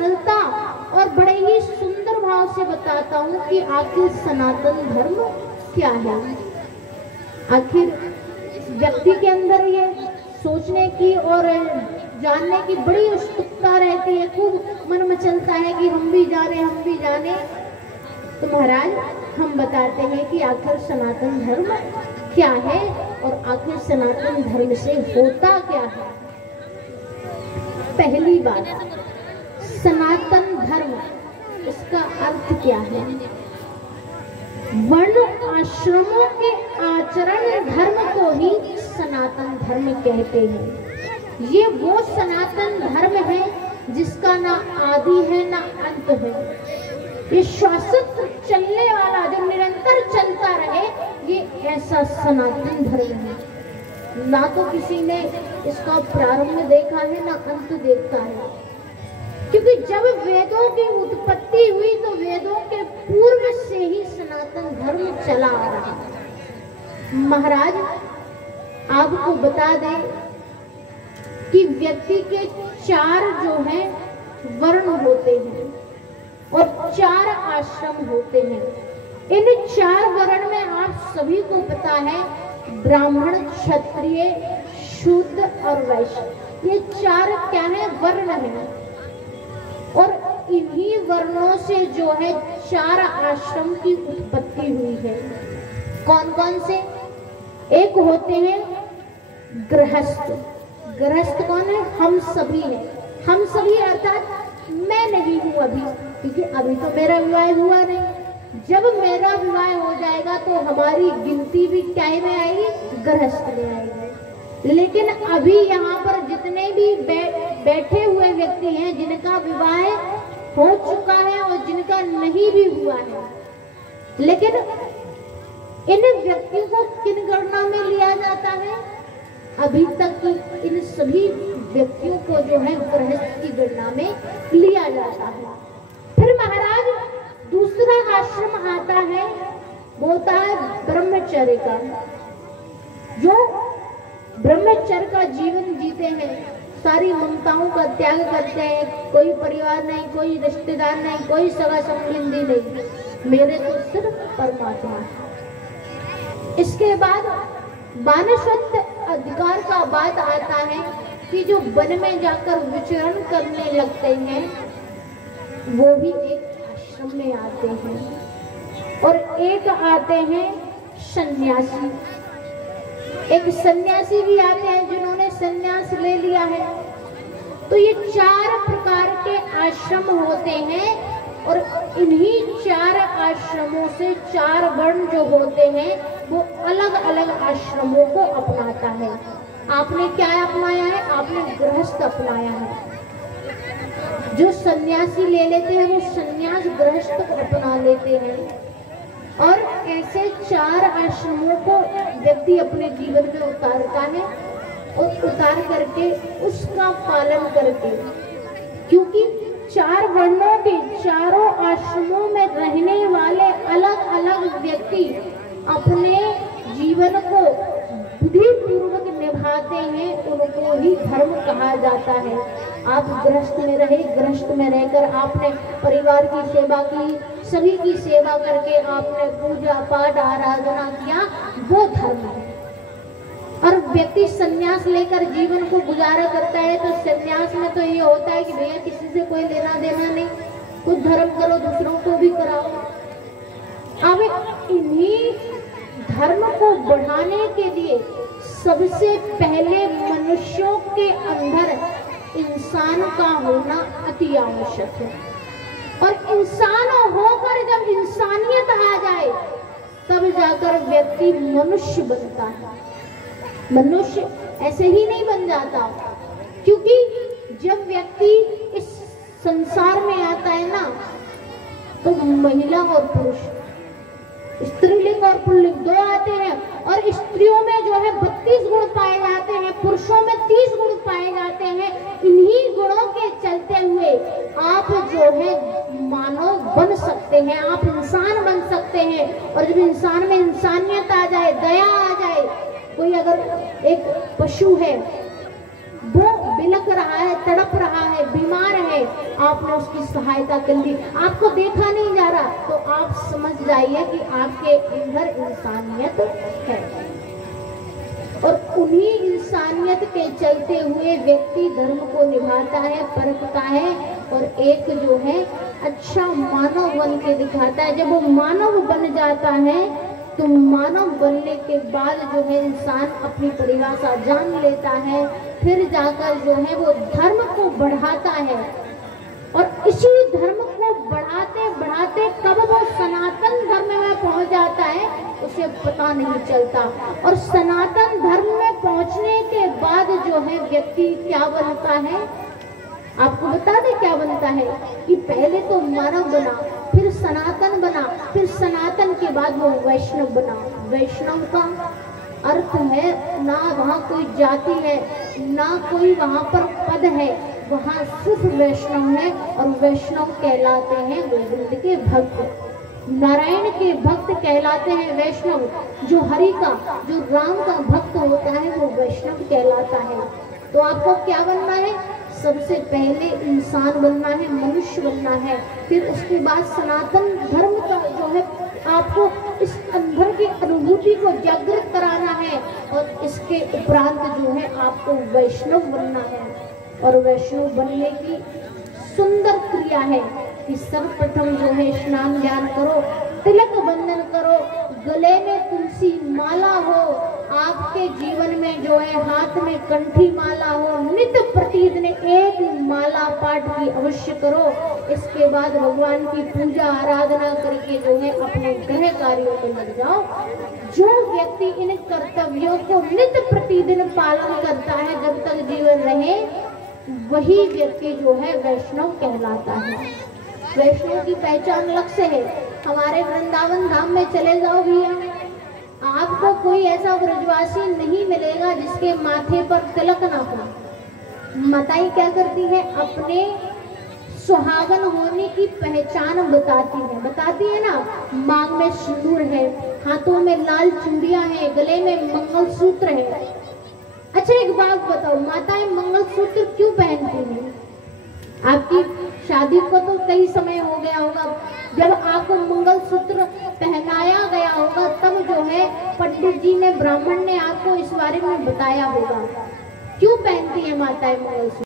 सरलता और बड़े ही सुंदर भाव से बताता हूँ कि आखिर सनातन धर्म क्या है। आखिर व्यक्ति के अंदर ये सोचने की और जानने की बड़ी उत्सुकता रहती है, खूब मन में चलता है कि हम भी जाने। तो महाराज हम बताते हैं कि आखिर सनातन धर्म क्या है और आखिर सनातन धर्म से होता क्या है। पहली बात, सनातन धर्म, इसका अर्थ क्या है? वर्ण आश्रमों के आचरण धर्म को ही सनातन धर्म कहते हैं। ये वो सनातन धर्म है जिसका ना आदि है ना अंत है। ये शाश्वत चलने वाला, जो निरंतर चलता रहे, ये ऐसा सनातन धर्म है। ना तो किसी ने इसका प्रारंभ देखा है ना अंत देखता है, क्योंकि जब वेदों की उत्पत्ति हुई तो वेदों के पूर्व से ही सनातन धर्म चला आ रहा है। महाराज आपको बता दें कि व्यक्ति के 4 जो हैं वर्ण होते हैं और 4 आश्रम होते हैं। इन 4 वर्ण में आप सभी को पता है, ब्राह्मण, क्षत्रिय, शूद्र और वैश्य, ये 4 क्या है? वर्ण है। और इन्हीं वर्णों से जो है 4 आश्रम की उत्पत्ति हुई है। कौन कौन से? एक होते हैं गृहस्थ। गृहस्थ कौन है? हम सभी हैं। हम सभी अर्थात मैं नहीं हूं अभी, क्योंकि अभी तो मेरा विवाह हुआ नहीं। जब मेरा विवाह हो जाएगा तो हमारी गिनती भी क्या में आएगी? गृहस्थ में आएगी। लेकिन अभी यहाँ पर जितने भी बैठे हुए व्यक्ति हैं, जिनका विवाह हो चुका है और जिनका नहीं भी हुआ है, लेकिन इन व्यक्तियों को किन गणना में लिया जाता है? अभी तक इन सभी व्यक्तियों को जो है गृहस्थ की गणना में लिया जाता है। फिर महाराज दूसरा आश्रम आता है, वो होता है ब्रह्मचर्य का। जो ब्रह्मचर्य का जीवन जीते हैं, सारी ममताओं का त्याग करते हैं, कोई परिवार नहीं, कोई रिश्तेदार नहीं, कोई सगा संबंधी नहीं, मेरे तो सिर्फ परमात्मा है। इसके बाद वानस्पत्य अधिकार का बात आता है कि जो वन में जाकर विचरण करने लगते हैं वो भी एक आश्रम में आते हैं। और एक आते हैं सन्यासी, एक सन्यासी भी आते हैं जिन्होंने सन्यास ले लिया है। तो ये 4 प्रकार के आश्रम होते हैं और इन्हीं 4 आश्रमों से 4 वर्ण जो होते हैं वो अलग अलग आश्रमों को अपनाता है। आपने क्या अपनाया है? आपने गृहस्थ अपनाया है। जो सन्यासी ले लेते हैं वो सन्यास गृहस्थ को अपना लेते हैं। और ऐसे 4 आश्रमों को व्यक्ति अपने जीवन में उतारता है और उतार करके उसका पालन करके, क्योंकि 4 वर्णों के चारों आश्रमों में रहने वाले अलग अलग व्यक्ति अपने जीवन को विधिपूर्वक निभाते हैं, उनको ही धर्म कहा जाता है। आप गृहस्थ में रहे, गृहस्थ में रहकर आपने परिवार की सेवा की, सभी की सेवा करके आपने पूजा पाठ आराधना किया, वो धर्म है। और व्यक्ति सन्यास लेकर जीवन को गुजारा करता है तो सन्यास में तो ये होता है कि भैया किसी से कोई लेना देना नहीं, कुछ धर्म करो, दूसरों को भी कराओ। अब इन्हीं धर्म को बढ़ाने के लिए सबसे पहले मनुष्यों के अंदर इंसान का होना अति आवश्यक है। और इंसान होकर जब इंसानियत आ जाए तब जाकर व्यक्ति मनुष्य बनता है। मनुष्य ऐसे ही नहीं बन जाता, क्योंकि जब व्यक्ति इस संसार में आता है ना तो महिला और पुरुष, स्त्रीलिंग और पुल्लिंग 2 आते हैं। और स्त्रियों में जो है 32 गुण पाए जाते हैं, पुरुषों में 30 गुण पाए जाते हैं। इन्हीं गुणों के चलते हुए आप जो है मानव बन सकते हैं, आप इंसान बन सकते हैं। और जब इंसान में इंसानियत आ जाए, दया आ जाए, कोई अगर एक पशु है वो बिलक रहा है तड़प रहा है, बीमार है, आपने उसकी सहायता कर ली, आपको देखा नहीं जा रहा, तो आप समझ जाइए कि आपके अंदर इंसानियत है। और उन्हीं इंसानियत के चलते हुए व्यक्ति धर्म को निभाता है, परखता है और एक जो है अच्छा मानव बन के दिखाता है। जब वो मानव बन जाता है तो मानव बनने के बाद जो है इंसान अपनी परिभाषा जान लेता है, फिर जाकर जो है वो धर्म को बढ़ाता है। और इसी धर्म को बढ़ाते बढ़ाते कब वो सनातन धर्म में पहुंच जाता है उसे पता नहीं चलता। और सनातन धर्म में पहुंचने के बाद जो है व्यक्ति क्या बनता है, आपको बता दें क्या बनता है कि पहले तो मानव बना, फिर सनातन बना, फिर सनातन के बाद वो वैष्णव बना। वैष्णव का अर्थ है ना वहाँ कोई जाति है, ना कोई वहाँ पर पद है, वहाँ सिर्फ वैष्णव है। और वैष्णव कहलाते हैं गोविंद के भक्त, नारायण के भक्त कहलाते हैं वैष्णव। जो हरि का, जो राम का भक्त होता है वो वैष्णव कहलाता है। तो आपको क्या बनना है, सबसे पहले इंसान बनना है, मनुष्य बनना है, फिर उसके बाद सनातन धर्म का जो है आपको इस अंदर की अनुभूति को जागृत कराना है। और इसके उपरांत जो है आपको वैष्णव बनना है। और वैष्णव बनने की सुंदर क्रिया है कि सर्वप्रथम जो है स्नान ध्यान करो, तिलक बंधन करो, गले में तुलसी माला हो, आपके जीवन में जो है हाथ में कंठी माला हो, नित्य प्रतिदिन एक माला पाठ की अवश्य करो। इसके बाद भगवान की पूजा आराधना करके जो है अपने गृह कार्यों में लग जाओ। जो व्यक्ति इन कर्तव्यों को नित्य प्रतिदिन पालन करता है जब तक जीवन रहे, वही व्यक्ति जो है वैष्णव कहलाता है। वैष्णव की पहचान लक्ष्य है। हमारे वृंदावन धाम में चले जाओ भैया, आपको कोई ऐसा ब्रजवासी नहीं मिलेगा जिसके माथे पर तिलक ना हो। माताएं क्या करती है, अपने सुहागन होने की पहचान बताती है ना, मांग में सिंदूर है, हाथों में लाल चूड़ियां हैं, गले में मंगलसूत्र है। अच्छा एक बात बताओ, माताएं मंगलसूत्र क्यों पहनती हैं? आपकी शादी को तो कई समय हो गया होगा, जब आपको मंगलसूत्र पहनाया गया होगा तब जो है पंडित जी ने, ब्राह्मण ने आपको इस बारे में बताया होगा। क्यों पहनती है माताएं मंगलसूत्र?